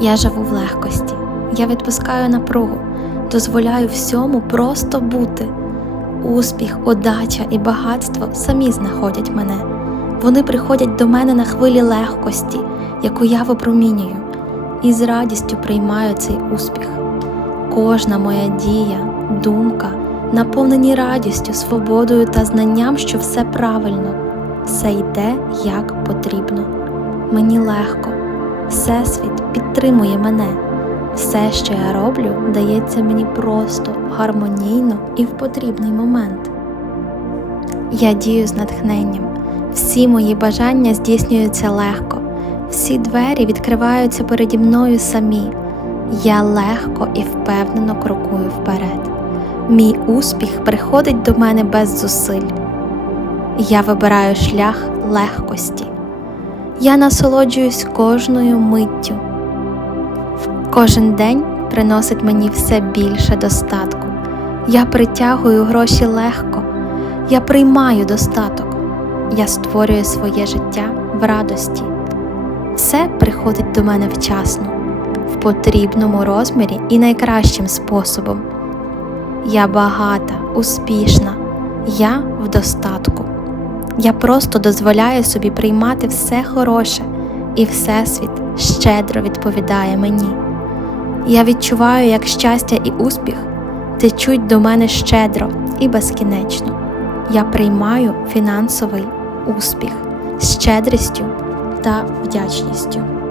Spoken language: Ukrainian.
Я живу в легкості, я відпускаю напругу, дозволяю всьому просто бути. Успіх, удача і багатство самі знаходять мене. Вони приходять до мене на хвилі легкості, яку я випромінюю, і з радістю приймаю цей успіх. Кожна моя дія, думка наповнені радістю, свободою та знанням, що все правильно, все йде як потрібно. Мені легко, Всесвіт підтримує мене. Все, що я роблю, дається мені просто, гармонійно і в потрібний момент. Я дію з натхненням, всі мої бажання здійснюються легко, всі двері відкриваються переді мною самі. Я легко і впевнено крокую вперед. Мій успіх приходить до мене без зусиль. Я вибираю шлях легкості. Я насолоджуюсь кожною миттю. Кожен день приносить мені все більше достатку. Я притягую гроші легко, я приймаю достаток, я створюю своє життя в радості. Все приходить до мене вчасно, в потрібному розмірі і найкращим способом. Я багата, успішна, я в достатку. Я просто дозволяю собі приймати все хороше, і Всесвіт щедро відповідає мені. Я відчуваю, як щастя і успіх течуть до мене щедро і безкінечно. Я приймаю фінансовий успіх з щедрістю та вдячністю.